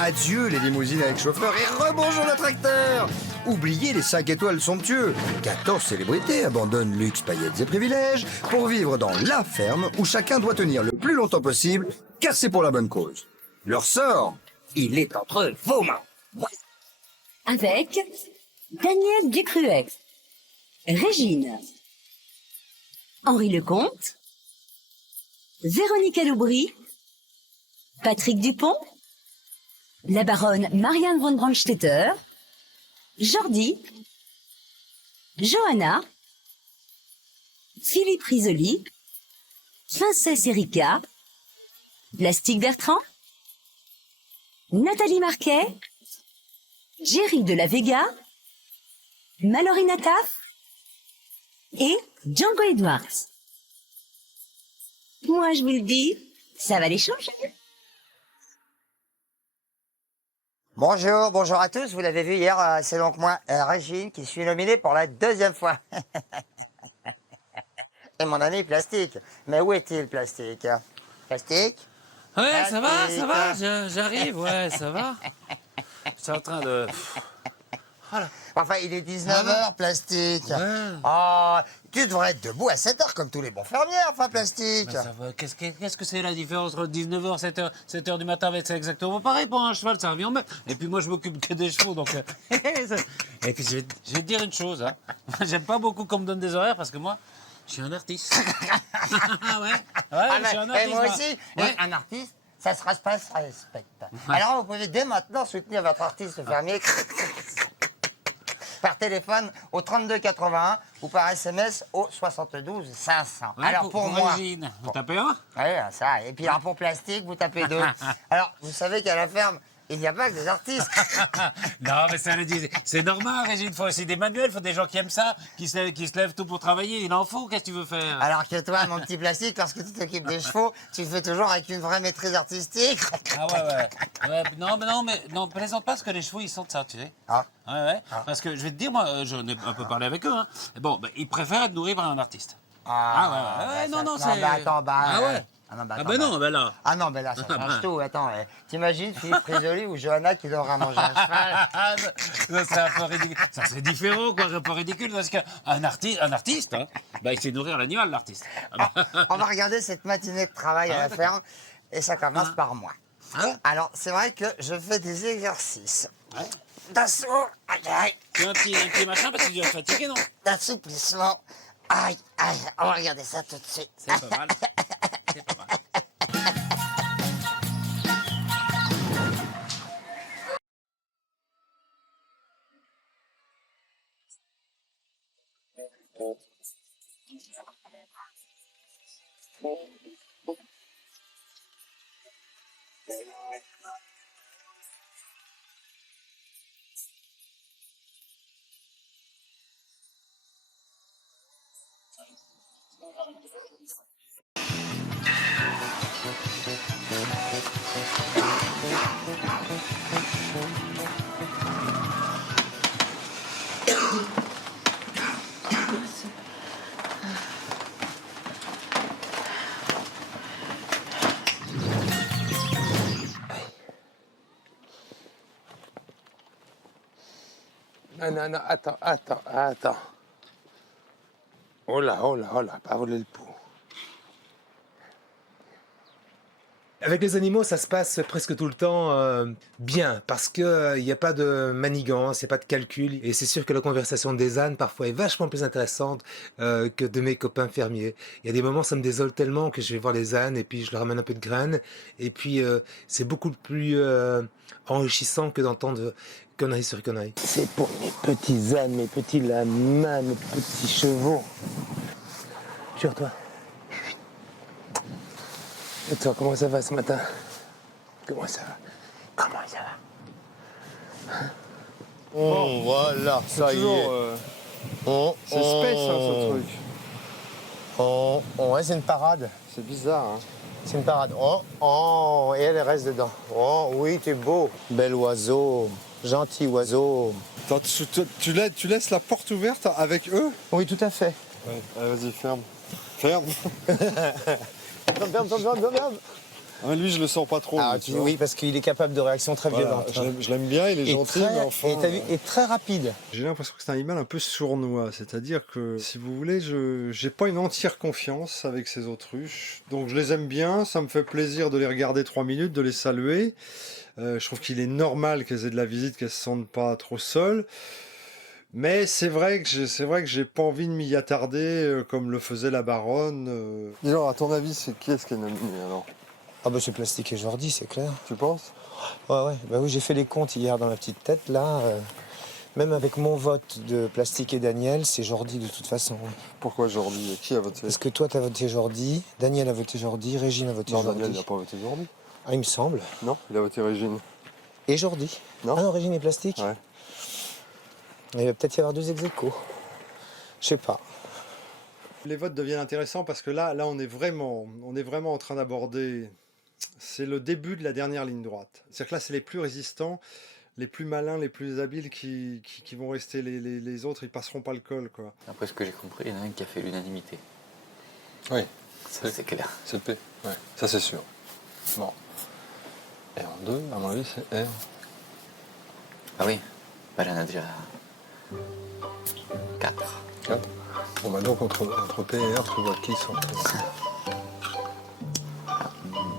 Adieu les limousines avec chauffeur et rebonjour le tracteur. Oubliez les 5 étoiles somptueux. 14 célébrités abandonnent luxe, paillettes et privilèges pour vivre dans la ferme où chacun doit tenir le plus longtemps possible, car c'est pour la bonne cause. Leur sort, il est entre vos mains. Avec Daniel Ducruet, Régine, Henri Lecomte, Véronique Aloubry, Patrick Dupont, la baronne Marianne von Brandstetter, Jordi, Johanna, Philippe Risoli, Princesse Erika, Plastique Bertrand, Nathalie Marquet, Jerry de la Vega, Mallory Nataf et Django Edwards. Moi, je vous le dis, ça va les changer. Bonjour, bonjour à tous. Vous l'avez vu hier, c'est donc moi, Régine, qui suis nominée pour la 2e fois. Et mon ami Plastique. Mais où est-il, Plastique? Plastique? Ouais, ça va, j'arrive, ouais, ça va. Je suis en train de... Voilà. Enfin, il est 19h, Plastique. Ouais. Oh, tu devrais être debout à 7h comme tous les bons fermiers, enfin, Plastique. Ça va. Qu'est-ce que c'est la différence entre 19h, 7h du matin? C'est exactement pareil pour un cheval, ça revient au même. Et puis moi, je m'occupe que des chevaux, donc... Et puis je vais te dire une chose, hein. Moi, j'aime pas beaucoup qu'on me donne des horaires parce que moi, je suis un artiste. Ouais, je suis un artiste. Et moi aussi, ouais. un artiste, ça se respecte, ça respecte. Alors, vous pouvez dès maintenant soutenir votre artiste fermier par téléphone au 32 81 ou par SMS au 72 500. Ouais, alors pour moi, Régine, vous tapez un? oui, ça. Et puis alors pour Plastique, vous tapez 2. Alors vous savez qu'à la ferme, il n'y a pas que des artistes. Non, mais c'est normal, Régine. Il faut aussi des manuels, il faut des gens qui aiment ça, qui se lèvent tout pour travailler. Il en faut, qu'est-ce que tu veux faire? Alors que toi, mon petit Plastique, lorsque tu t'occupes des chevaux, tu le fais toujours avec une vraie maîtrise artistique. Ah ouais. Non, plaisante pas, parce que les chevaux, ils sentent ça, tu sais. Ah. Ouais. Parce que je vais te dire, moi, j'en ai un peu parlé avec eux, hein. Bon, ils préfèrent être nourris par un artiste. Ouais, non, c'est... Non, bah attends, Ah ouais. Ah non, Là. Ah non, mais là, ça change tout. Attends, t'imagines Philippe Risoli ou Johanna qui devra manger un cheval? Ça serait un peu ridicule. Ça serait différent, quoi, un peu ridicule, parce qu'un artiste, hein, bah, il sait nourrir l'animal, l'artiste. On va regarder cette matinée de travail à la ferme, et ça commence par moi. Alors, c'est vrai que je fais des exercices. Ouais. D'assaut, aïe, Tu as un petit machin, parce que tu es fatigué, non? d'assouplissement. Aïe, on va regarder ça tout de suite. C'est pas mal. C'est pas mal. Non, attends. Oh là, pas voler le pouls. Avec les animaux, ça se passe presque tout le temps bien, parce qu'il n'y a pas de manigance, il n'y a pas de calcul. Et c'est sûr que la conversation des ânes, parfois, est vachement plus intéressante que de mes copains fermiers. Il y a des moments, ça me désole tellement que je vais voir les ânes et puis je leur amène un peu de graines. Et puis, c'est beaucoup plus enrichissant que d'entendre conneries sur conneries. C'est pour mes petits ânes, mes petits lamas, mes petits chevaux. Jure-toi. Et toi, comment ça va ce matin? Comment ça va? Bon, voilà, ça y est. C'est space, ce truc. Ouais, c'est une parade. C'est bizarre, hein. C'est une parade. Et elle reste dedans. Oh, oui, t'es beau. Bel oiseau. Gentil oiseau. Attends, tu laisses la porte ouverte avec eux? Oui, tout à fait. Ouais, allez, vas-y, ferme. Ferme. Ferme. Ah, lui, je le sens pas trop. Ah, lui, tu vois. oui, parce qu'il est capable de réactions très Voilà, violentes. je l'aime bien, il est gentil, mais enfin... Et très rapide. J'ai l'impression que c'est un animal un peu sournois, c'est-à-dire que, si vous voulez, je n'ai pas une entière confiance avec ces autruches. Donc je les aime bien, ça me fait plaisir de les regarder 3 minutes, de les saluer. Je trouve qu'il est normal qu'elles aient de la visite, qu'elles se sentent pas trop seules. Mais c'est vrai que j'ai pas envie de m'y attarder comme le faisait la baronne. Dis donc, à ton avis, qui est-ce qui est nominé alors? Ah bah c'est Plastique et Jordi, c'est clair. Tu penses? Ouais. Bah oui, j'ai fait les comptes hier dans la petite tête, là. Même avec mon vote de Plastique et Daniel, c'est Jordi de toute façon. Pourquoi Jordi? Qui a voté? Parce que toi, t'as voté Jordi, Daniel a voté Jordi, Régine a voté Non, Jordi. Daniel n'a pas voté Jordi. Ah, il me semble. Non, il a voté Régine. Et Jordi. Non. Ah non, Régine et Plastique. Ouais. Il va peut-être y avoir 2 ex-aequo. Je sais pas. Les votes deviennent intéressants parce que là on est vraiment en train d'aborder... C'est le début de la dernière ligne droite. C'est-à-dire que là, c'est les plus résistants, les plus malins, les plus habiles qui vont rester. Les autres, ils passeront pas le col, quoi. Après ce que j'ai compris, il y en a un qui a fait l'unanimité. Oui. Ça, c'est clair. C'est P. Ouais, ça c'est sûr. Bon. Et en 2, à mon avis, c'est R. Ah oui, bah, il y en a déjà 4. 4. Bon, bah donc entre P et R, tu vois qui sont.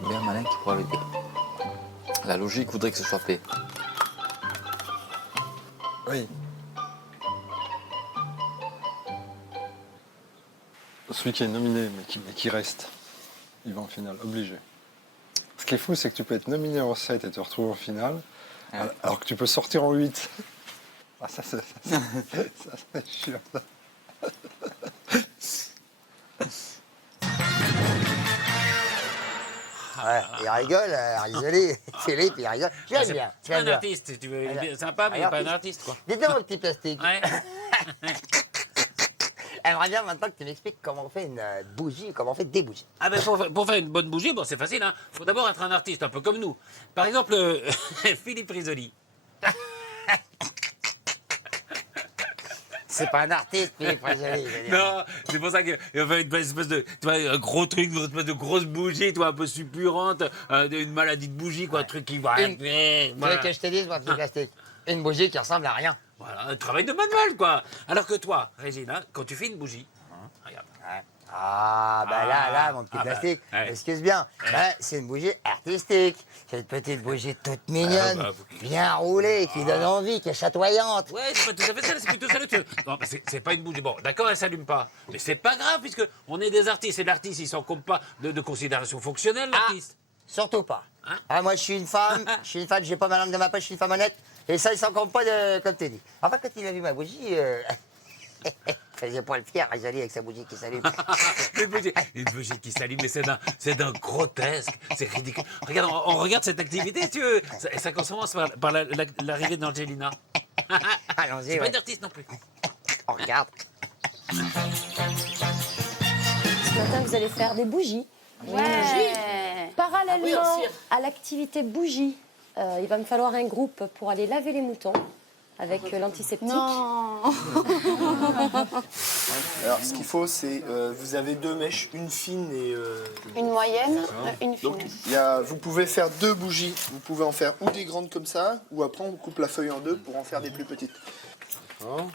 Bien malin qui pourra l'aider. La logique voudrait que ce soit P. Oui. Celui qui est nominé, mais qui reste, il va en finale, obligé. Ce qui est fou, c'est que tu peux être nominé en 7 et te retrouver en finale, alors que tu peux sortir en 8. Ah, ça c'est chiant, ça. Ouais, il rigole, rigoler. Philippe, il rigole. J'aime bien. C'est pas un artiste, si tu veux. Il est bien sympa, mais il n'est pas un artiste, quoi. Dis donc, mon petit Plastique. Ouais. J'aimerais bien maintenant que tu m'expliques comment on fait une bougie, comment on fait des bougies. Ah ben pour faire une bonne bougie, bon c'est facile, hein. Faut d'abord être un artiste, un peu comme nous. Par exemple, Philippe Risoli. C'est pas un artiste, Philippe Risoli. Non, c'est pour ça qu'il fait une espèce de, tu vois, un gros truc, une espèce de grosse bougie, tu vois, un peu suppurante, une maladie de bougie, quoi, un truc qui va. Tu veux que je te dise, mon petit Plastique? Une bougie qui ressemble à rien. Voilà, un travail de manuel, quoi. Alors que toi, Régine, hein, quand tu fais une bougie, regarde. Ouais. Ah, bah là, mon petit Plastique, ouais. excuse bien, là, c'est une bougie artistique. C'est une petite bougie toute mignonne, bien roulée, qui donne envie, qui est chatoyante. Ouais, c'est pas tout à fait ça, c'est plutôt ça. Non, c'est pas une bougie. Bon, d'accord, elle s'allume pas. Mais c'est pas grave, puisque on est des artistes. Et l'artiste, il s'en compte pas de considération fonctionnelle, l'artiste. Surtout pas. Hein? Ah, moi, je suis une femme, j'ai pas ma langue dans ma poche, je suis une femme honnête. Et ça, il s'en compte pas, comme tu dis. Enfin, quand il a vu ma bougie, faisait pas le fier, Risoli, avec sa bougie qui s'allume. Une bougie qui s'allume, mais c'est d'un grotesque, c'est ridicule. Regarde, on regarde cette activité, si tu veux. Ça commence par l'arrivée d'Angelina. Allons-y, C'est pas ouais. une artiste non plus. On regarde. Ce matin, vous allez faire des bougies. Parallèlement à l'activité bougie, il va me falloir un groupe pour aller laver les moutons avec l'antiseptique. Non. Alors, ce qu'il faut, c'est vous avez 2 mèches, une fine et Une moyenne, une fine. donc vous pouvez faire 2 bougies. Vous pouvez en faire ou des grandes comme ça, ou après on coupe la feuille en 2 pour en faire des plus petites. Donc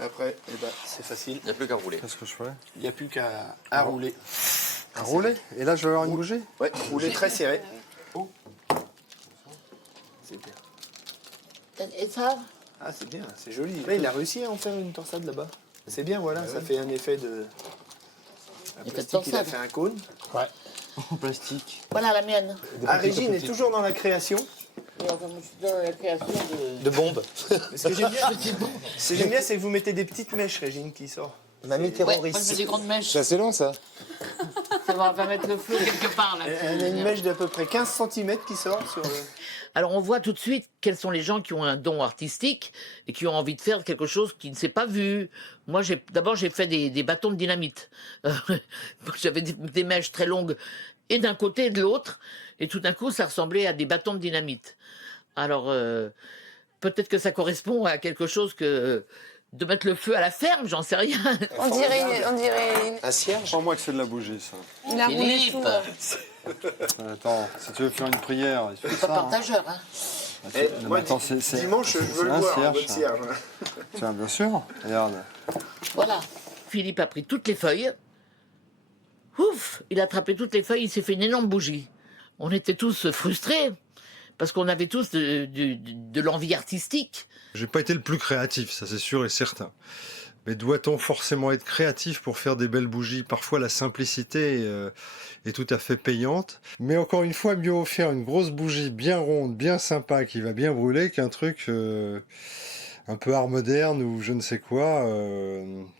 après, eh ben, c'est facile. Il n'y a plus qu'à rouler. Qu'est-ce que je fais? Il n'y a plus qu'à rouler. À rouler? Et là, je vais avoir une bougie? Ouais, rouler très serré. C'est bien. Et ça? Ah, c'est bien, c'est joli. Là, il a réussi à en faire une torsade là-bas. C'est bien, voilà, ça fait un effet de... Un plastique, il a fait un cône. Ouais. En plastique. Voilà la mienne. Ah, Régine est toujours dans la création. De bombes. Ce que j'aime bien, c'est que vous mettez des petites mèches, Régine, qui sort. Mamie terroriste. des grandes mèches. C'est assez long, ça. Ça va mettre le feu quelque part là. Elle a une mèche d'à peu près 15 cm qui sort sur le... Alors on voit tout de suite quels sont les gens qui ont un don artistique et qui ont envie de faire quelque chose qui ne s'est pas vu. Moi, d'abord j'ai fait des bâtons de dynamite. J'avais des mèches très longues et d'un côté et de l'autre, et tout d'un coup ça ressemblait à des bâtons de dynamite. Alors peut-être que ça correspond à quelque chose que de mettre le feu à la ferme, j'en sais rien. On dirait Un cierge. Crois-moi que c'est de la bougie, ça. Il a roulé tout. Attends, si tu veux faire une prière, il fait Pas ça. partageur, hein. Non, mais attends, Dimanche, je veux le un voir, cierge, votre ça. cierge. Tiens, bien sûr. Regarde. Voilà. Philippe a pris toutes les feuilles. Ouf, il a attrapé toutes les feuilles, il s'est fait une énorme bougie. On était tous frustrés, parce qu'on avait tous de l'envie artistique. J'ai pas été le plus créatif, ça c'est sûr et certain. Mais doit-on forcément être créatif pour faire des belles bougies? Parfois la simplicité est tout à fait payante. Mais encore une fois, mieux vaut faire une grosse bougie bien ronde, bien sympa, qui va bien brûler, qu'un truc un peu art moderne ou je ne sais quoi,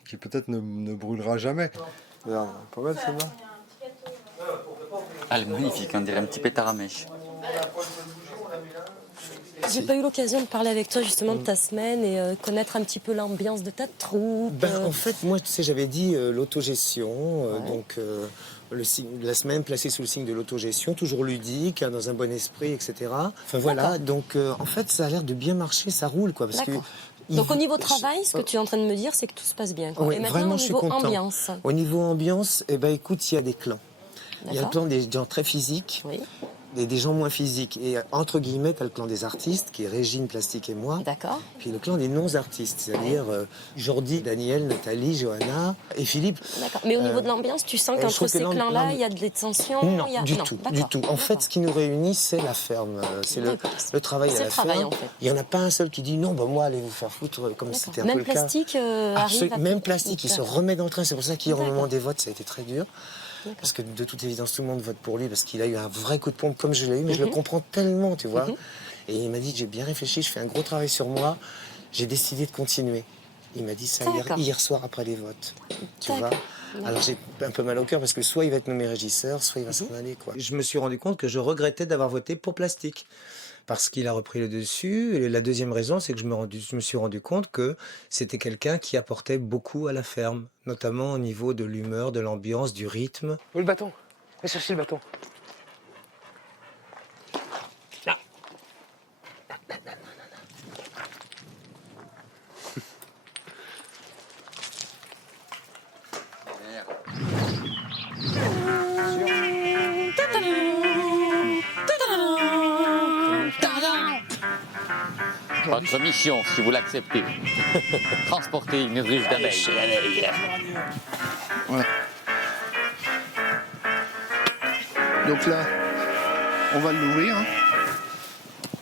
qui peut-être ne brûlera jamais. Regarde, pas mal celle-là. Elle est magnifique, on dirait un petit pétard à mèche. J'ai pas eu l'occasion de parler avec toi justement de ta semaine et connaître un petit peu l'ambiance de ta troupe. En fait, moi, tu sais, j'avais dit l'autogestion, donc la semaine placée sous le signe de l'autogestion, toujours ludique, hein, dans un bon esprit, etc. Enfin voilà, donc en fait, ça a l'air de bien marcher, ça roule, quoi. Parce que donc au niveau travail, ce que tu es en train de me dire, c'est que tout se passe bien. Quoi. Oui, Et maintenant, vraiment, au je suis niveau content. ambiance. Au niveau ambiance, eh ben, écoute, il y a des clans. Il y a le D'accord. clan des gens très physiques. Oui. Et des gens moins physiques. Et entre guillemets, t'as le clan des artistes, qui est Régine, Plastique et moi. D'accord. Puis le clan des non-artistes, c'est-à-dire Jordi, Daniel, Nathalie, Johanna et Philippe. D'accord. Mais au niveau de l'ambiance, tu sens je qu'entre trouve que ces clans-là, il y a de l'extension Non, il y a... du non, tout, d'accord. du tout. En fait, ce qui nous réunit, c'est la ferme. C'est le travail à C'est la le travail, ferme. en fait. Il n'y en a pas un seul qui dit non, bah moi, allez vous faire foutre, comme c'était un peu Même le cas. Plastique arrive à... Même Plastique, il se D'accord. remet dans le train. C'est pour ça qu'hier, au D'accord. moment des votes, ça a été très dur. Parce que de toute évidence, tout le monde vote pour lui parce qu'il a eu un vrai coup de pompe comme je l'ai eu, mais je le comprends tellement, tu vois. Et il m'a dit, j'ai bien réfléchi, je fais un gros travail sur moi, j'ai décidé de continuer. Il m'a dit ça hier soir après les votes, tu vois. Alors j'ai un peu mal au cœur parce que soit il va être nommé régisseur, soit il va s'en aller, quoi. Je me suis rendu compte que je regrettais d'avoir voté pour Plastique. Parce qu'il a repris le dessus. Et la deuxième raison, c'est que je me suis rendu compte que c'était quelqu'un qui apportait beaucoup à la ferme, notamment au niveau de l'humeur, de l'ambiance, du rythme. Où est le bâton? Va chercher le bâton. Là. Votre mission, si vous l'acceptez, transporter une ruche d'abeilles. Ouais. Donc là, on va l'ouvrir. Hein.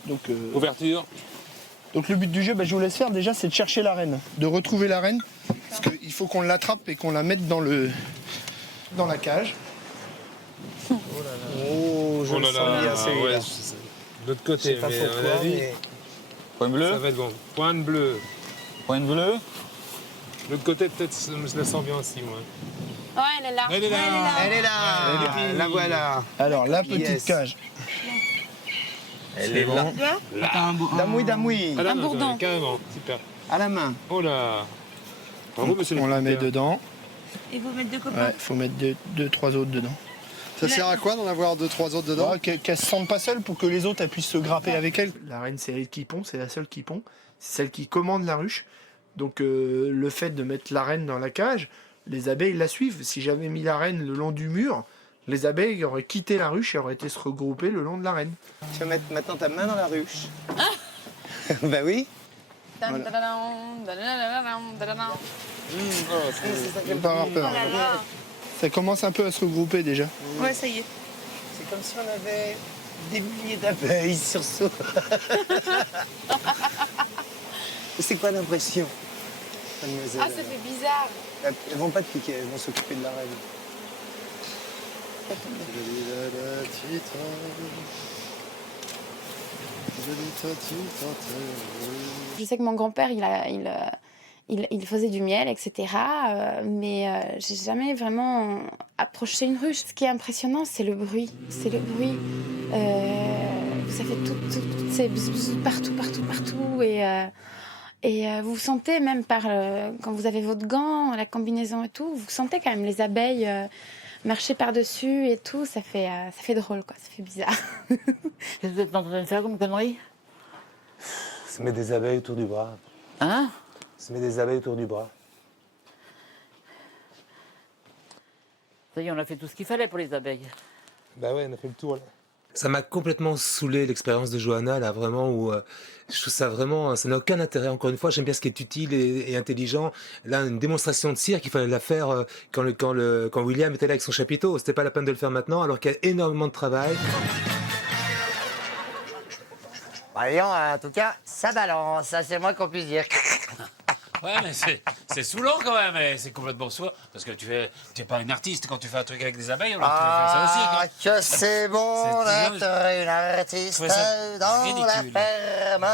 Donc, Ouverture. donc le but du jeu, je vous laisse faire déjà, c'est de chercher la reine, de retrouver la reine. Parce qu'il faut qu'on l'attrape et qu'on la mette dans la cage. Oh, je le sens bien, celui-là. De l'autre côté, C'est pas faux, toi, mais... Point bleu. ça va être bon. Pointe bleue. Point bleu. De l'autre côté, peut-être, je la sens bien aussi, moi. Ouais, elle est là. Elle est là. Elle est là, la voilà. Alors, la petite cage. Elle est là. Damoui. Ah, non, Un non, bourdon. Carrément, super. À la main. Oh là. Bravo, monsieur le On la met producteur. dedans. Et vous mettre deux copains. Ouais, faut mettre deux, trois autres dedans. Ça sert à quoi d'en avoir 2-3 autres dedans? Qu'elle se sente pas seule pour que les autres elles puissent se grapper avec elle. La reine, c'est elle qui pond, c'est la seule qui pond. C'est celle qui commande la ruche. Donc le fait de mettre la reine dans la cage, les abeilles la suivent. Si j'avais mis la reine le long du mur, les abeilles auraient quitté la ruche et auraient été se regrouper le long de la reine. Tu vas mettre maintenant ta main dans la ruche. Bah oui. Pas Pas avoir peur. Ça commence un peu à se regrouper déjà. Ouais, ça y est. C'est comme si on avait des milliers d'abeilles sur soi. C'est quoi l'impression, mademoiselle? Ah, ça fait bizarre. Elles vont pas te piquer, elles vont s'occuper de la reine. Je sais que mon grand-père, il faisait du miel, etc. Mais j'ai jamais vraiment approché une ruche. Ce qui est impressionnant, c'est le bruit. C'est le bruit. Ça fait tout ces bzz partout. Et vous sentez même quand vous avez votre gant, la combinaison et tout, vous sentez quand même les abeilles marcher par-dessus et tout. Ça fait drôle, quoi. Ça fait bizarre. Qu'est-ce que vous êtes en train de faire comme connerie? Se met des abeilles autour du bras. Hein? Se met des abeilles autour du bras. Ça y est, on a fait tout ce qu'il fallait pour les abeilles. Bah ouais, on a fait le tour là. Ça m'a complètement saoulé l'expérience de Johanna là, vraiment où je trouve ça vraiment, ça n'a aucun intérêt. Encore une fois, j'aime bien ce qui est utile et intelligent. Là, une démonstration de cirque, il fallait la faire quand William était là avec son chapiteau. C'était pas la peine de le faire maintenant, alors qu'il y a énormément de travail. Bah, voyons, en tout cas, ça balance, ça c'est le moins qu'on puisse dire. Ouais, mais c'est saoulant quand même, et c'est complètement saoulant. Parce que tu es pas une artiste quand tu fais un truc avec des abeilles, alors tu veux faire ça aussi. Ah, que c'est bon C'est d'être une artiste dans ridicule. la ferme.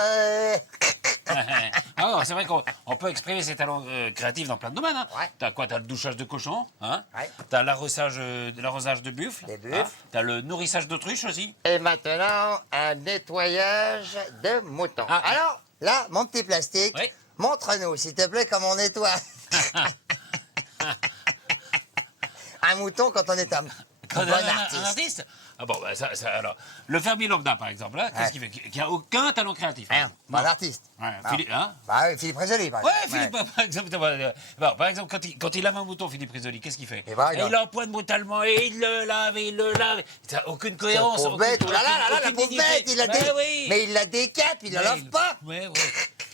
Alors, c'est vrai qu'on peut exprimer ses talents créatifs dans plein de domaines. Hein. Ouais. T'as quoi? T'as le douchage de cochon, hein? Ouais. T'as l'arrosage de buffles. Des buffles. Hein. T'as le nourrissage d'autruche aussi. Et maintenant, un nettoyage de moutons. Ah. Alors, là, mon petit plastique, Oui. montre-nous, s'il te plaît, comment on nettoie. Un mouton quand on est un Quand bon un artiste. artiste. Ah bon, bah alors, le fermier lambda, par exemple, hein, qu'est-ce qu'il fait? Qui a aucun talent créatif. Rien, Non. pas d'artiste. Ouais, Non. Philippe, hein? Bah oui, Philippe Rézoli, par Ouais, exemple. Philippe, par exemple, bon, par exemple, quand il lave un mouton, Philippe Risoli, qu'est-ce qu'il fait? Et voilà. Il l'empoigne brutalement et il le lave. Ça n'a aucune cohérence. La pauvre bête, oh là là, là, la aucune pauvre dignité. bête, il la Ben oui. mais il la décape, il la lave pas. Ouais.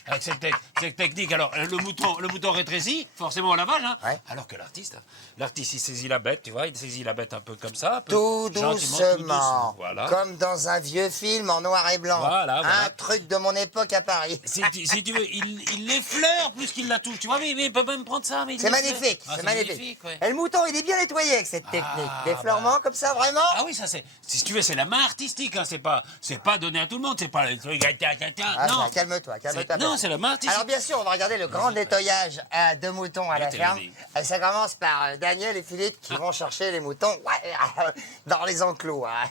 Avec cette technique, alors le mouton rétrécit, forcément au lavage, hein. Ouais. Alors que l'artiste, il saisit la bête, tu vois, il saisit la bête un peu comme ça, un peu Tout gentiment, doucement, voilà. comme dans un vieux film en noir et blanc. Voilà. Un truc de mon époque à Paris. Si tu veux, il l'effleure plus qu'il la touche, tu vois, mais il peut même prendre ça. Mais il C'est l'effleure. magnifique, Ah, c'est magnifique. ouais. Et le mouton, il est bien nettoyé avec cette technique. D'effleurement comme ça, vraiment. Ah oui, ça c'est, si tu veux, c'est la main artistique, hein, c'est pas donné à tout le monde, c'est pas le truc, Ah, non. calme-toi. Non, c'est la main artistique. Alors bien sûr, on va regarder le grand nettoyage de moutons à la ferme. Et ça commence par Daniel et Philippe qui vont chercher les moutons dans les enclos. Hein.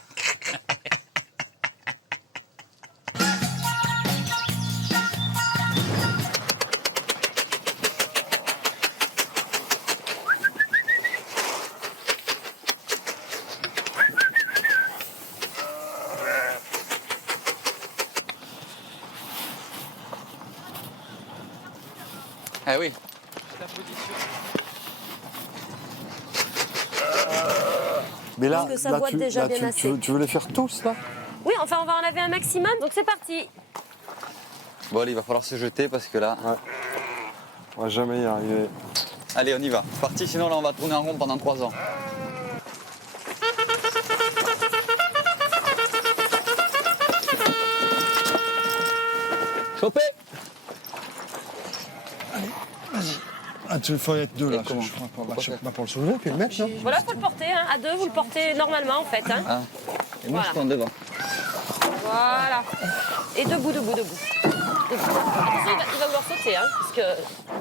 Eh oui. Mais là, Parce que ça boite déjà bien assez. tu veux les faire tous, là? Oui, enfin, on va en laver un maximum, donc c'est parti. Bon, allez, il va falloir se jeter parce que là... Ouais. On va jamais y arriver. Allez, on y va. C'est parti, sinon là, on va tourner en rond pendant 3 ans. Chopé. Ah, tu faut être deux, Et là. comment? Pour le soulever, puis le mettre, non? Voilà, faut le porter, hein. À deux, vous le portez normalement, en fait. Hein. Ah. Et moi, Voilà. je prends devant. Voilà. Et debout. Attention, il va vouloir sauter, hein, parce que...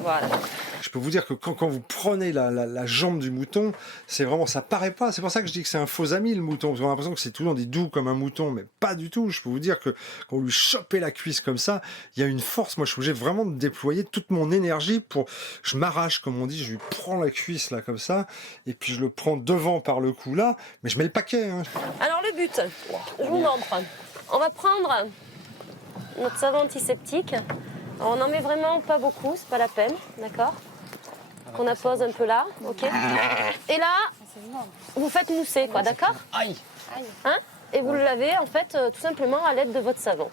Voilà. Je peux vous dire que quand vous prenez la jambe du mouton, c'est vraiment, ça paraît pas. C'est pour ça que je dis que c'est un faux ami, le mouton. Parce qu'on a l'impression que c'est tout le monde dit doux comme un mouton, mais pas du tout. Je peux vous dire que quand vous lui chopez la cuisse comme ça, il y a une force. Moi, je suis obligé vraiment de déployer toute mon énergie pour, je m'arrache, comme on dit, je lui prends la cuisse là, comme ça, et puis je le prends devant par le cou là, mais je mets le paquet, hein. Alors, le but, je vous montre. On va prendre notre savon antiseptique. Alors, on n'en met vraiment pas beaucoup, c'est pas la peine, d'accord? Qu'on appose un peu là, ok? Et là, vous faites mousser, quoi, d'accord? Aïe. Hein? Et vous le lavez, en fait, tout simplement à l'aide de votre savon.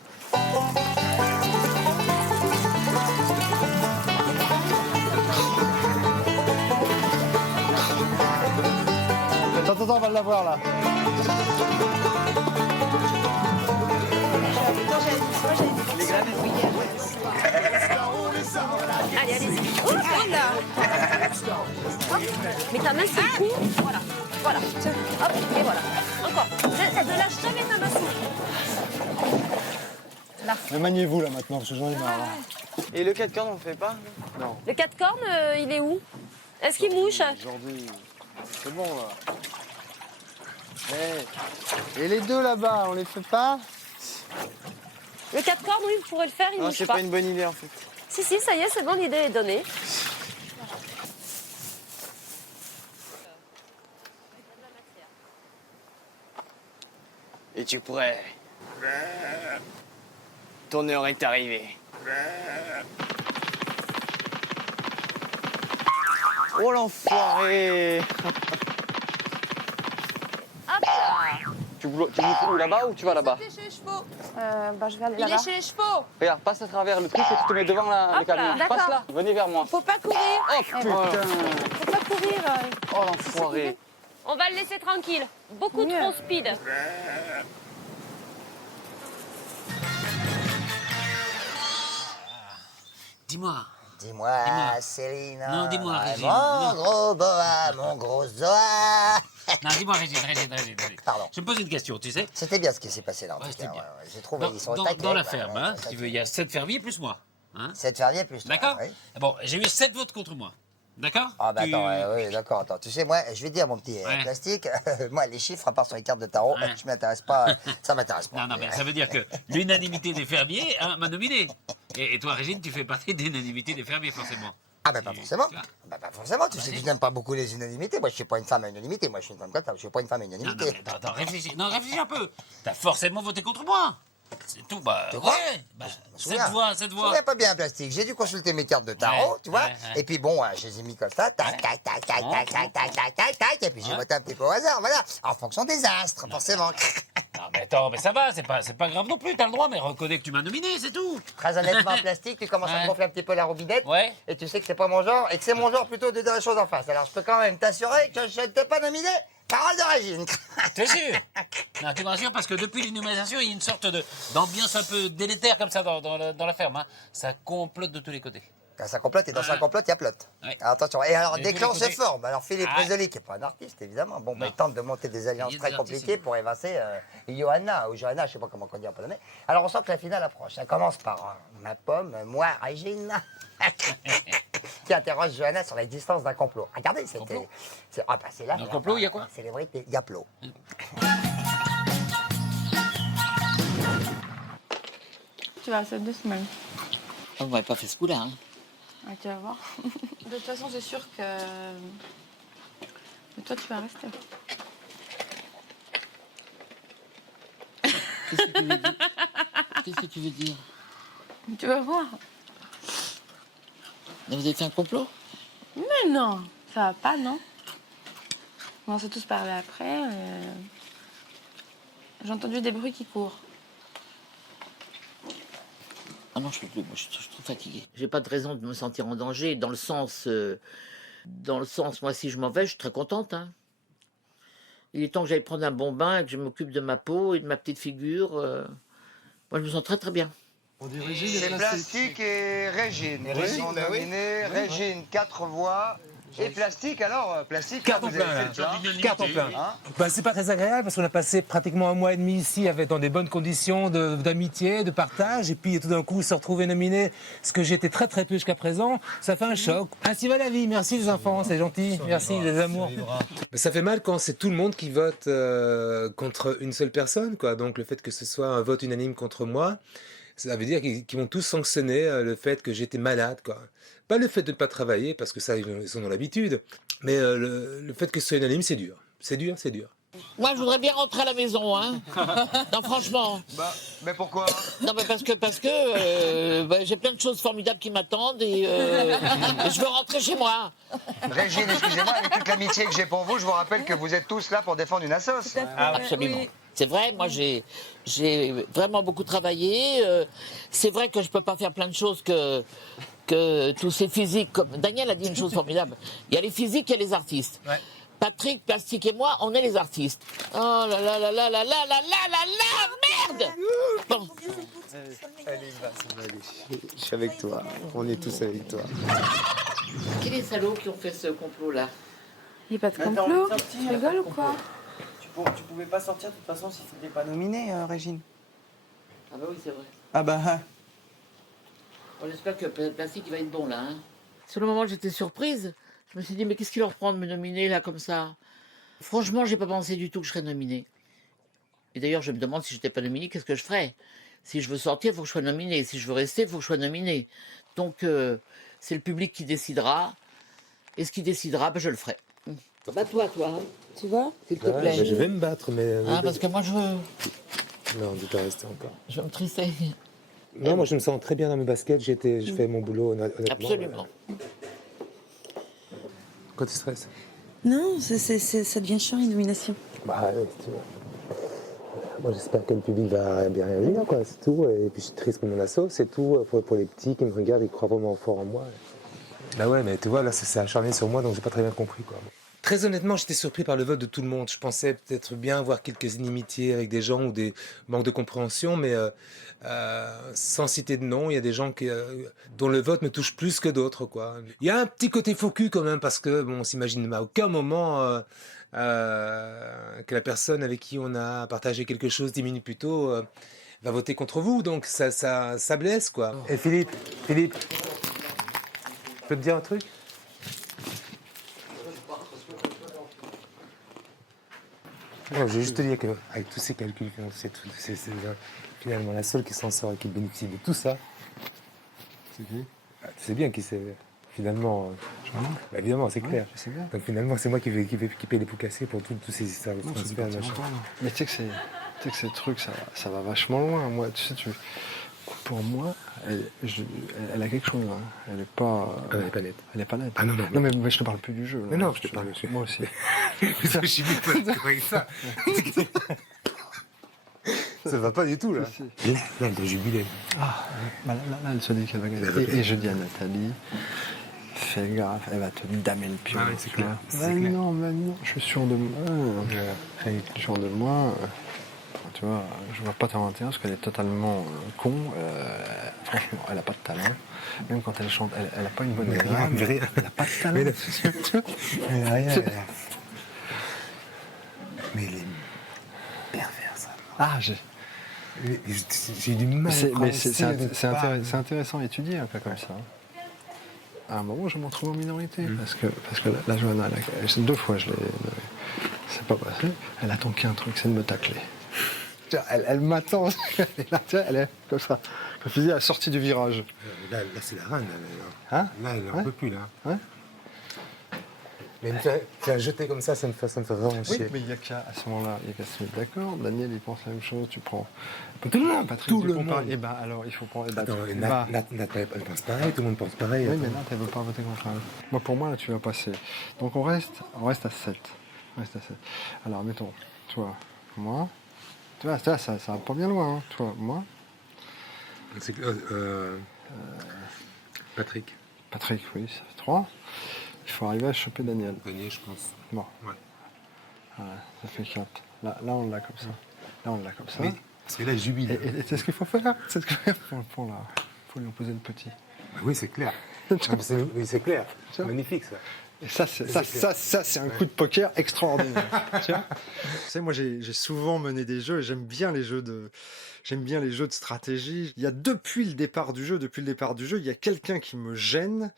Attends, on va l'avoir là. Allez, allez-y. Oh, là. Hop. Mais ta main sur le cou. Voilà. Hop, et voilà. Encore. Ne lâche jamais ta main sur le cou. Là. Mais maniez-vous là maintenant, parce que j'en ai marre. Là. Et le 4 cornes, on le fait pas? Non. Le 4 cornes, il est où? Est-ce qu'il mouche? Aujourd'hui, c'est bon là. Et les deux là-bas, on les fait pas? Le 4 cornes, oui, vous pourrez le faire, il Non, mouche c'est pas une bonne idée en fait. Si, ça y est, c'est bon, l'idée est donnée. Et tu pourrais... Ton heure est arrivée. Oh l'enfoiré! Hop là. Tu bouges où, là-bas ou tu vas là-bas? Chez les chevaux. Je vais aller Il là-bas. est chez les chevaux. Regarde, passe à travers le truc et tu te mets devant le Hop camion. là. Passe là, venez vers moi. Faut pas courir. Oh putain! Faut pas courir. Oh l'enfoiré! On va le laisser tranquille. Beaucoup trop speed. Dis-moi. Dis-moi, Céline. Non, dis-moi, Régine. Mon Non. gros boa, mon gros zoa. Non, dis-moi, Régine. Pardon. Je me pose une question, tu sais. C'était bien ce qui s'est passé là. En Ouais, tout c'était cas, bien. ouais. J'ai trouvé, ils sont Dans la ferme, hein, si tu veux, il y a 7 fermiers plus moi. Hein. 7 fermiers plus toi. D'accord. Oui. Bon, j'ai eu 7 votes contre moi. D'accord. Ah bah attends, oui, d'accord, attends. Tu sais, moi, je vais te dire, mon petit plastique, moi, les chiffres, à part sur les cartes de tarot, je m'intéresse pas, ça m'intéresse pas. Non, mais ça veut dire que l'unanimité des fermiers m'a nominé. Et toi, Régine, tu fais partie de l'unanimité des fermiers, forcément. Ah bah pas forcément. Bah pas forcément, tu sais que je n'aime pas beaucoup les unanimités. Moi, je suis pas une femme à unanimité, moi, je suis une femme comme ça, je suis pas une femme à unanimité. Non, mais attends, réfléchis. Non, réfléchis un peu. T'as forcément voté contre moi. C'est tout, bah. Tu crois? Ouais, bah, cette voix. Je me souviens pas bien, plastique. J'ai dû consulter mes cartes de tarot, tu vois. Et puis bon, je les ai mis comme ça, tac, tac, tac, tac, tac, tac, tac, tac, tac, et puis j'ai voté un petit peu au hasard, voilà. En fonction des astres, forcément. Non, mais attends, mais ça va, c'est pas grave non plus, t'as le droit, mais reconnais que tu m'as nominé, c'est tout. Très honnêtement, plastique, tu commences à me gonfler un petit peu la robinette. Ouais. Et tu sais que c'est pas mon genre, et que c'est mon genre plutôt de dire les choses en face. Alors je peux quand même t'assurer que je ne t'ai pas nominé. Parole de Régine. T'es sûr? Non, tu me rassures parce que depuis l'inhumation, il y a une sorte d'ambiance un peu délétère comme ça dans la ferme. Hein. Ça complote de tous les côtés. Quand ça complote, et dans un complot, il y a plot. Ouais. Alors, attention. Et alors, Et des tous clans les se côtés. forment. Alors, Philippe Rézoli, qui n'est pas un artiste, évidemment, bon, il tente de monter des alliances Il y a très des compliquées artistes, pour évincer Johanna, ou Johanna, je ne sais pas comment on dit en polonais. Alors, on sent que la finale approche. Ça commence par ma pomme, moi, Régine, qui interroge Johanna sur l'existence d'un complot. Regardez, c'était. Ah, bah, c'est là. Dans le complot, il y a quoi? Célébrité, il y a plot. Tu vas rester 2 semaines. On m'avait pas fait ce coup-là. Hein. Ah, tu vas voir. De toute façon, c'est sûr que. Mais toi, tu vas rester. Qu'est-ce que tu veux dire? Tu vas voir. Vous avez fait un complot? Mais non, ça va pas, non? On s'est tous parlé après. J'ai entendu des bruits qui courent. Ah non, je peux plus. Moi, je suis trop fatiguée. J'ai pas de raison de me sentir en danger. Dans le sens, moi, si je m'en vais, je suis très contente. Hein. Il est temps que j'aille prendre un bon bain et que je m'occupe de ma peau et de ma petite figure. Moi, je me sens très très bien. On dit Régine C'est Plastique et Régine. Ils sont nominés. Régine, 4 voix. Et Plastique, alors, Plastique, Carton vous avez plein, fait là. le plein. Carton plein. Hein? Bah, c'est pas très agréable parce qu'on a passé pratiquement 1 mois et demi ici dans des bonnes conditions d'amitié, de partage. Et puis tout d'un coup, se retrouver nominé, ce que j'étais très très peu jusqu'à présent, ça fait un choc. Ainsi va la vie. Merci les enfants, c'est gentil. Merci les amours. Mais ça fait mal quand c'est tout le monde qui vote contre une seule personne, quoi. Donc le fait que ce soit un vote unanime contre moi, ça veut dire qu'ils vont tous sanctionner le fait que j'étais malade, quoi. Pas le fait de ne pas travailler, parce que ça, ils en ont l'habitude, mais le fait que ce soit unanime, c'est dur. C'est dur, c'est dur. Moi, je voudrais bien rentrer à la maison, hein. Non, franchement. Bah, mais pourquoi? Non, mais parce que j'ai plein de choses formidables qui m'attendent et je veux rentrer chez moi. Régine, excusez-moi, avec toute l'amitié que j'ai pour vous, je vous rappelle que vous êtes tous là pour défendre une assoce. Absolument. C'est vrai, moi j'ai vraiment beaucoup travaillé. C'est vrai que je peux pas faire plein de choses que tous ces physiques. Comme Daniel a dit une chose formidable. Il y a les physiques et les artistes. Ouais. Patrick, Plastique et moi, on est les artistes. Oh là là là là là là là là là là, merde. Bon. Allez, va, ça va aller. Je suis avec toi. On est tous avec toi. Qui les salauds qui ont fait ce complot-là? Il n'y a pas de complot. Tu rigoles ou quoi? Tu pouvais pas sortir de toute façon si tu n'étais pas nominée, Régine. Ah bah oui, c'est vrai. Ah bah... Bon, j'espère que Plastique il va être bon là. Hein. Sur le moment, j'étais surprise. Je me suis dit, mais qu'est-ce qu'il leur prend de me nominer là comme ça? Franchement, j'ai pas pensé du tout que je serais nominée. Et d'ailleurs, je me demande si je n'étais pas nominée, qu'est-ce que je ferais? Si je veux sortir, il faut que je sois nominée. Si je veux rester, il faut que je sois nominée. Donc, c'est le public qui décidera. Et ce qui décidera, ben, je le ferai. Bats-toi, toi. Hein. Tu vois? S'il te plaît. Je vais me battre, mais... Ah, parce que moi, je veux... Non, tu peux rester encore. Je vais me trisser. Non, moi, je me sens très bien dans mes baskets. Je fais mon boulot, honnêtement. Absolument. Quoi, tu stresses? Non, ça devient chiant, une nomination. Bah, ouais, tu vois. Moi, j'espère que le public va bien réagir, quoi, c'est tout. Et puis, je suis triste pour mon asso, c'est tout. Pour les petits qui me regardent, ils croient vraiment fort en moi. Bah ouais, mais tu vois, là, ça s'est acharné sur moi, donc j'ai pas très bien compris, quoi. Très honnêtement, j'étais surpris par le vote de tout le monde. Je pensais peut-être bien avoir quelques inimitiés avec des gens ou des manques de compréhension, mais sans citer de nom, il y a des gens dont le vote me touche plus que d'autres, quoi. Il y a un petit côté faux cul quand même, parce que bon, on s'imagine à aucun moment que la personne avec qui on a partagé quelque chose 10 minutes plus tôt va voter contre vous, donc ça blesse, quoi. Et Philippe, je peux te dire un truc? Non, je vais juste te dire qu'avec tous ces calculs qu'on sait, c'est finalement la seule qui s'en sort et qui bénéficie de tout ça. C'est qui? Tu sais bien qui c'est. Finalement, bah évidemment, c'est clair. Je sais bien. Donc finalement, c'est moi qui paye les pots cassés pour tous ces histoires de Non, c'est transfert. pas longtemps, non. Mais tu sais que ces trucs, ça va vachement loin. Moi, tu sais, pour moi, elle a quelque chose. Hein. Elle est pas. Elle est pas nette. Elle est pas nette. Ah non, non. Non, mais je te parle plus du jeu. Là. Non, je te parle. Moi aussi. Je suis pas avec ça. Ça va pas du tout, là. Là, elle doit jubiler. Ah, bah là, elle se dit qu'elle va gagner. Et je dis à Nathalie, fais gaffe, elle va te damer le pion. Ah oui, c'est clair. Non, je suis sûr de moi. Je suis sûr de moi. Tu vois, je vois pas ta 21 parce qu'elle est totalement con. Franchement, elle a pas de talent. Même quand elle chante, elle a pas une bonne voix. Elle a pas de talent. Mais elle est perverse. Ah, j'ai du mal mais c'est intéressant à étudier un cas comme ça. À un moment, je m'en trouve en minorité. Parce que la Johanna, c'est 2 fois, c'est pas passé. Elle attend qu'un truc, c'est de me tacler. Elle m'attend. Elle est comme ça. Comme je disais, à la sortie du virage. Là c'est la reine. Hein? Là, elle n'en peut plus, là. Ouais. Mais me faire jeter comme ça me fait vraiment chier. Oui, mais il n'y a qu'à ce moment-là, il y a qu'à se mettre d'accord. Daniel, il pense la même chose. Tu prends. Tout le monde, Patrick, tout le monde. Et ben alors, il faut prendre. Attends, Nat, elle pense pareil, tout le monde pense pareil. Oui, mais Nat, elle ne veut pas voter contre elle. Moi, pour moi, là, tu vas passer. Donc, on reste à 7. Alors, mettons, toi, moi. Tu vois, ça va pas bien loin. Hein. Toi, moi. Patrick. Patrick, oui, ça fait 3. Il faut arriver à choper Daniel. Gagner, je pense. Bon. Ouais. Voilà, ça fait 4. Là, on l'a comme ça. Oui, parce que là, il jubile. Et c'est ce qu'il faut faire. C'est ce qu'il faut faire pour lui opposer le petit. Bah oui, c'est clair. Oui, c'est clair. C'est magnifique, ça. Et ça, c'est un coup de poker extraordinaire. Tu sais, moi, j'ai souvent mené des jeux et j'aime bien les jeux de stratégie. Il y a depuis le départ du jeu, il y a quelqu'un qui me gêne,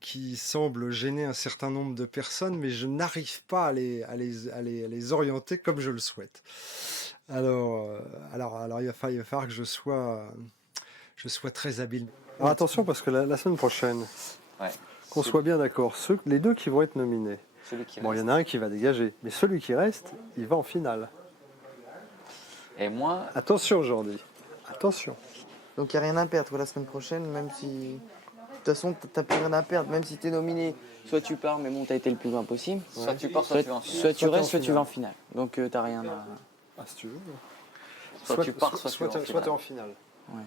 qui semble gêner un certain nombre de personnes, mais je n'arrive pas à les orienter comme je le souhaite. Alors, il va falloir que je sois très habile. Alors attention, parce que la semaine prochaine, qu'on soit bien d'accord, les 2 qui vont être nominés, il y en a un qui va dégager, mais celui qui reste, il va en finale. Et moi... Attention, Jordi, attention. Donc il n'y a rien à perdre la semaine prochaine, même si... De toute façon, t'as plus rien à perdre, même si t'es nominé. Soit tu pars, mais bon, t'as été le plus loin possible. Soit tu pars, soit tu vas en finale. Soit tu restes, soit tu vas en finale. Donc t'as rien à... Ah, si tu veux. Soit tu pars, soit tu vas en finale. T'es en finale. Ouais.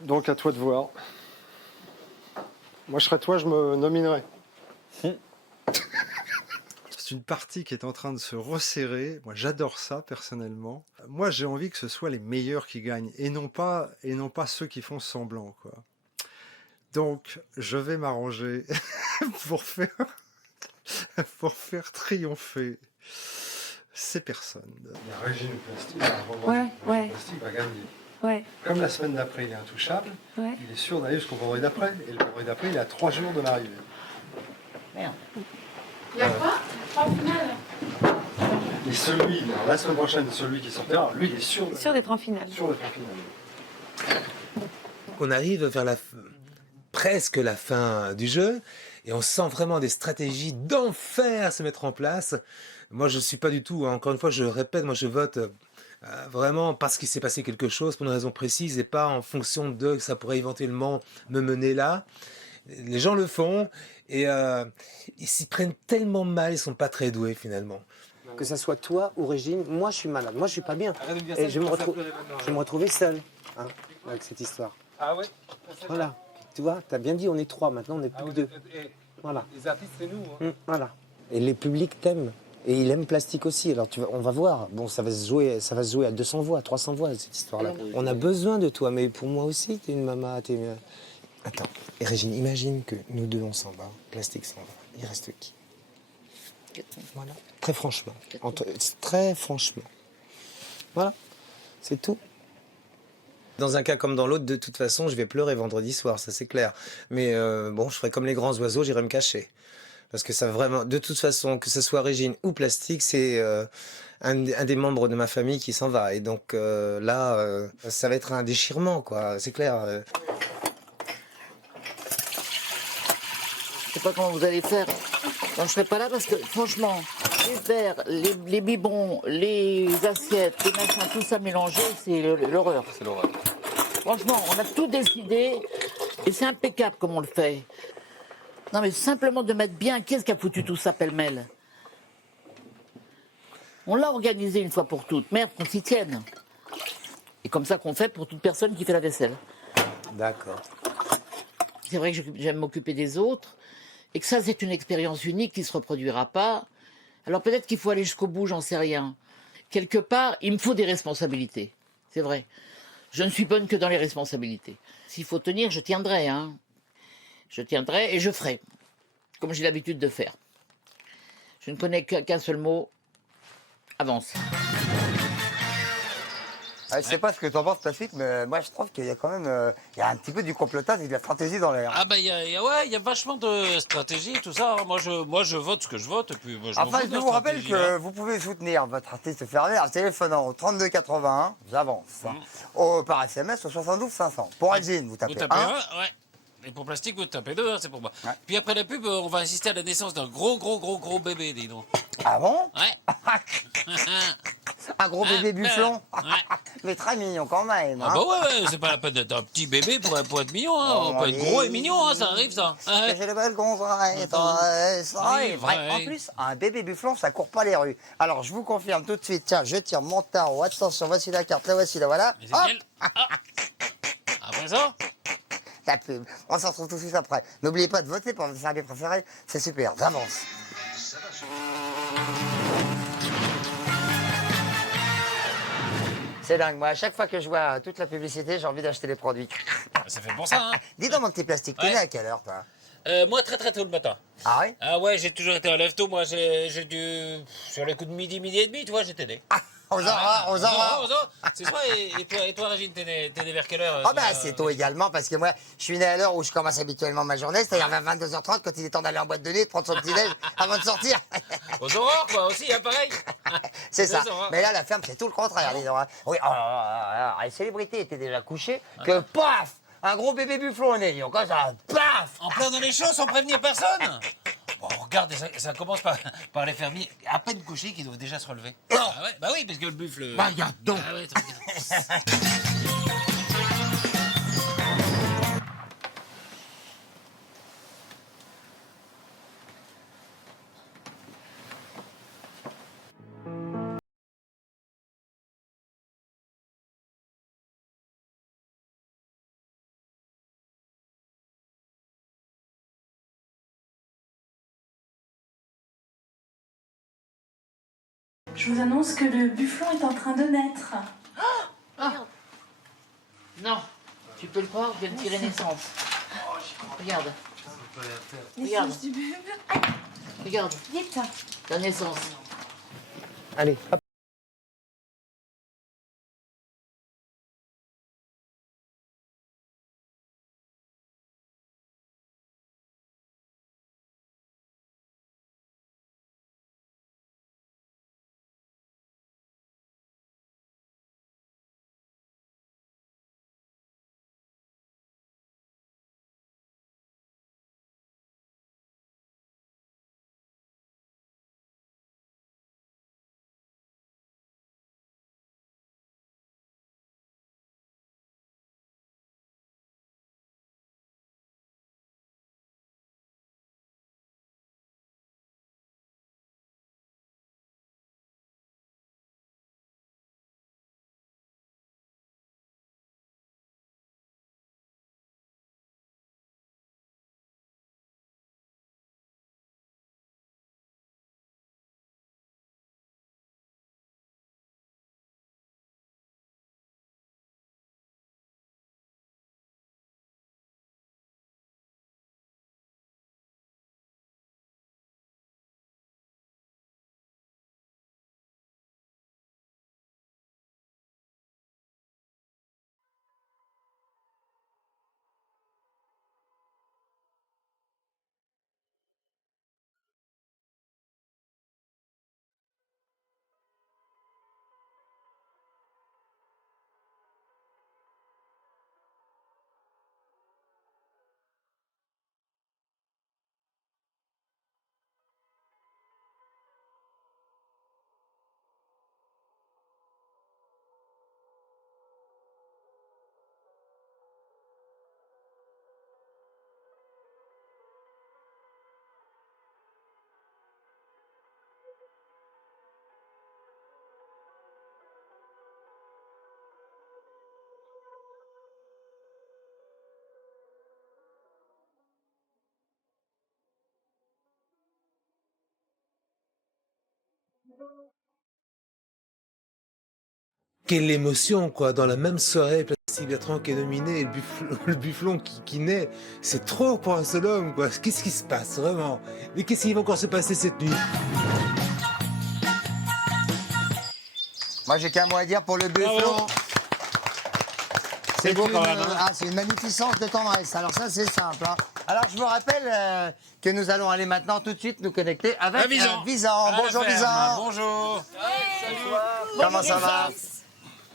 Donc à toi de voir. Moi je serais toi, je me nominerais. C'est une partie qui est en train de se resserrer. Moi j'adore ça personnellement. Moi j'ai envie que ce soit les meilleurs qui gagnent et non pas ceux qui font semblant, quoi. Donc je vais m'arranger pour faire triompher ces personnes. La Régine Plastique, Plastique va gagner. Ouais. Comme la semaine d'après, il est intouchable, il est sûr d'aller jusqu'au vendredi d'après. Et le vendredi d'après, il est à 3 jours de l'arrivée. Merde. Il y a quoi 3 finales. Et la semaine prochaine, celui qui sortira, lui, il est sûr d'être en finale. On arrive vers presque la fin du jeu et on sent vraiment des stratégies d'enfer se mettre en place. Moi, je ne suis pas du tout, encore une fois, je le répète, moi je vote vraiment parce qu'il s'est passé quelque chose pour une raison précise et pas en fonction de que ça pourrait éventuellement me mener là. Les gens le font et ils s'y prennent tellement mal, ils sont pas très doués finalement. Que ça soit toi ou Régine, moi je suis malade, moi je suis pas bien. Et je vais me retrouver seul hein, avec cette histoire. Ah ouais. Voilà, tu vois, t'as bien dit on est 3, maintenant on est plus que 2. Voilà. Les artistes c'est nous. Hein. Voilà. Et les publics t'aiment. Et il aime Plastique aussi. Alors on va voir. Bon, ça va se jouer à 200 voix, 300 voix cette histoire-là. On a besoin de toi, mais pour moi aussi, t'es une maman. Attends. Et Régine, imagine que nous deux on s'en va, Plastique s'en va. Il reste qui? Voilà. Très franchement. Très franchement. Voilà. C'est tout. Dans un cas comme dans l'autre, de toute façon, je vais pleurer vendredi soir, ça c'est clair. Mais bon, je ferai comme les grands oiseaux, j'irai me cacher. Parce que ça vraiment, de toute façon, que ce soit Régine ou Plastique, c'est un des membres de ma famille qui s'en va. Et donc là, ça va être un déchirement, quoi, c'est clair. Je sais pas comment vous allez faire quand je serai pas là, parce que franchement, les verres, les biberons, les assiettes, les machins, tout ça mélangé, c'est l'horreur. C'est l'horreur. Franchement, on a tout décidé et c'est impeccable comme on le fait. Non mais simplement de mettre bien, qu'est-ce qui a foutu tout ça pêle-mêle? On l'a organisé une fois pour toutes, merde qu'on s'y tienne. Et comme ça qu'on fait pour toute personne qui fait la vaisselle. D'accord. C'est vrai que j'aime m'occuper des autres, et que ça c'est une expérience unique qui ne se reproduira pas. Alors peut-être qu'il faut aller jusqu'au bout, j'en sais rien. Quelque part, il me faut des responsabilités, c'est vrai. Je ne suis bonne que dans les responsabilités. S'il faut tenir, je tiendrai, hein. Je tiendrai et je ferai, comme j'ai l'habitude de faire. Je ne connais qu'un seul mot, avance. Je sais pas ce que tu en penses, Plastique, mais moi je trouve qu'il y a quand même il y a un petit peu du complotage et de la stratégie dans l'air. Ah bah il y a vachement de stratégie et tout ça. Moi je vote ce que je vote et puis moi, je m'en Enfin, fous je de la vous rappelle stratégie, là. que vous pouvez soutenir votre artiste fervent en téléphonant au 32 81, j'avance, par SMS au 72 500. Pour Régine, vous tapez Vous tapez 1. un, ouais. Et pour Plastique, vous tapez 2, c'est pour moi. Ouais. Puis après la pub, on va assister à la naissance d'un gros bébé, dis donc. Ah bon? Ouais. Un gros bébé bufflon. Ouais. Mais très mignon quand même. Ah bah ouais, c'est pas la peine d'être un petit bébé pour être mignon, hein. On peut être gros et mignon, hein, ça arrive ça. Que j'ai le balcon, ça arrive. Ouais. En plus, un bébé bufflon, ça court pas les rues. Alors, je vous confirme tout de suite, tiens, je tire mon tarot. Attention, voici la carte, la voici, la voilà. Mais c'est quel? Après ça? La pub. On s'en retrouve tout de suite après. N'oubliez pas de voter pour votre service préféré, c'est super, j'avance. C'est dingue, moi, à chaque fois que je vois toute la publicité, j'ai envie d'acheter les produits. C'est fait pour ça, hein. Dis donc, mon petit Plastique, t'es Ouais. né à quelle heure, toi? Moi, très tôt le matin. Ah ouais? Ah ouais, j'ai toujours été un lève-tôt. Moi, j'ai dû. Sur les coups de midi et demi, tu vois, j'étais né. Aux aurores. C'est ça, et toi, Régine, t'es né vers quelle heure? Ah bah c'est tôt également, parce que moi, je suis né à l'heure où je commence habituellement ma journée, c'est-à-dire vers 22h30, quand il est temps d'aller en boîte de nuit, de prendre son petit-déj avant de sortir. Aux aurores, quoi, aussi, hein, pareil. C'est ça. Les aurores. Mais là, la ferme, c'est tout le contraire, dis donc, hein. Oui, les célébrités étaient déjà couchées, que paf, un gros bébé bufflon est né, dis donc, comme ça, paf. En plein dans les champs, sans prévenir personne. Bon, regarde, ça commence par les fermiers à peine couchés qui doivent déjà se relever. Ah ouais, bah oui, parce que le buffle. Bah, regarde donc. Ah ouais, regarde. Je vous annonce que le bufflon est en train de naître. Non, tu peux le croire, je viens de tirer naissance. Regarde. Regarde. Du bébé. Regarde, Vite. la naissance. Allez, hop. Quelle émotion, quoi, dans la même soirée, Plastique Bertrand qui est nominé et le bufflon qui naît. C'est trop pour un seul homme, quoi. Qu'est-ce qui se passe, vraiment? Mais qu'est-ce qui va encore se passer cette nuit? Moi, j'ai qu'un mot à dire pour le bufflon. C'est beau quand même. Ah, c'est une magnificence de tendresse. Alors ça, c'est simple. Hein. Alors, je vous rappelle que nous allons aller maintenant tout de suite nous connecter avec Visan. Bonjour Visan. Bonjour. Comment ça va?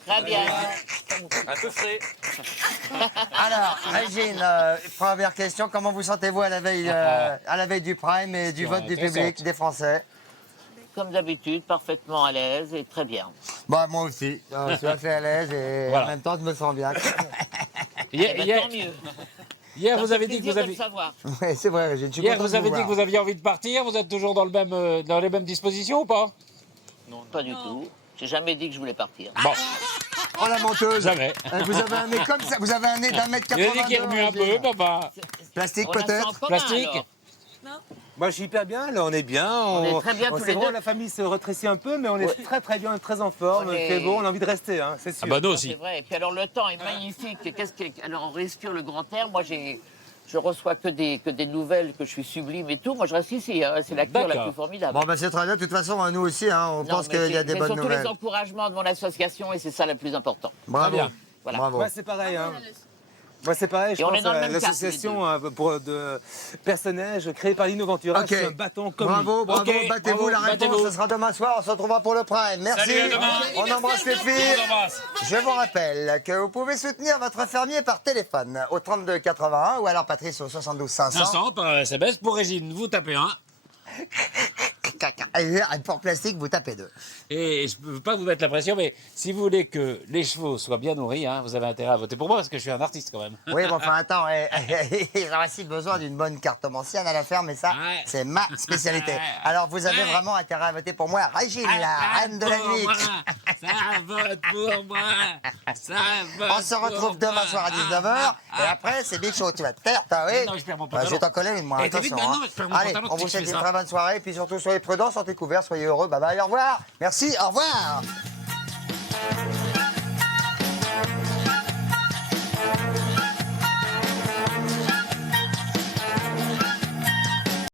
Très bien. Un peu frais. Alors, Régine, première question. Comment vous sentez-vous à la veille du Prime et du vote du public, des Français? Comme d'habitude, parfaitement à l'aise et très bien. Bah, moi aussi. Je suis assez à l'aise et en même temps, je me sens bien. Tant mieux. Hier, Ça vous fait avez dit que plaisir vous de avez... le savoir. Oui, c'est vrai, Régine. Hier, vous avez dit que vous aviez envie de partir. Vous êtes toujours dans les mêmes dispositions ou pas? Non, pas du tout. J'ai jamais dit que je voulais partir. Bon. Oh la menteuse. Jamais. Vous avez un nez comme ça. Vous avez un nez d'1m82. Il a dit qu'il remue un peu, papa. Plastique On a ça en peut-être. commun, Plastique. alors. Moi, je suis hyper bien, là, on est bien. On est très bien tous les deux. La famille se rétrécit un peu, mais on est très bien, très en forme. On est- Il fait beau, on a envie de rester, hein, c'est sûr. Ah bah nous C'est aussi. vrai. Et puis alors le temps est magnifique. Alors on respire le grand air. Moi je reçois que des nouvelles que je suis sublime et tout. Moi je reste ici. Hein. C'est la cure la D'accord. plus formidable. Bon, bah c'est très bien. De toute façon, nous aussi, hein, on Non, pense mais qu'il y a j'ai- des j'ai bonnes surtout nouvelles. les encouragements de mon association et c'est ça le plus important. Bravo. bien. Voilà. Bravo. Moi, c'est pareil. Hein. Moi, c'est pareil. Je Et on pense est dans le à même cas, l'association de personnages créés par l'Innoventura. Ok. Je suis un bâton comme lui. Bravo, bravo, Ok, battez-vous. bravo, La réponse, battez-vous. ce sera demain soir. On se retrouvera pour le Prime. Merci. Salut, à demain. On embrasse les On filles. vous embrasse. Je vous rappelle que vous pouvez soutenir votre fermier par téléphone au 32 81 ou alors Patrice au 72 500. 500 par SMS. Pour Régine, vous tapez 1. Caca. Et pour Plastique, vous tapez 2. Et je ne peux pas vous mettre la pression, mais si vous voulez que les chevaux soient bien nourris, hein, vous avez intérêt à voter pour moi parce que je suis un artiste quand même. Oui, bon, enfin, attends, j'aurais aussi besoin d'une bonne cartomancienne à la ferme, et ça, Ouais. c'est ma spécialité. Alors, vous avez vraiment intérêt à voter pour moi, Régine, la reine de la nuit. Ça vote pour moi. Ça vote On se retrouve demain soir à 19h, et après, c'est Big Show. Tu vas te taire, toi, oui? Non, je perds mon Bah, pantalon. je vais t'en coller une, moi, Eh, t'as vu, attention. maintenant, je perds mon Allez, pantalon, on si vous je souhaite fais une ça. très bonne soirée, et puis surtout, soyez prudents, sortez couverts, soyez heureux, bye bye, au revoir. Merci, au revoir.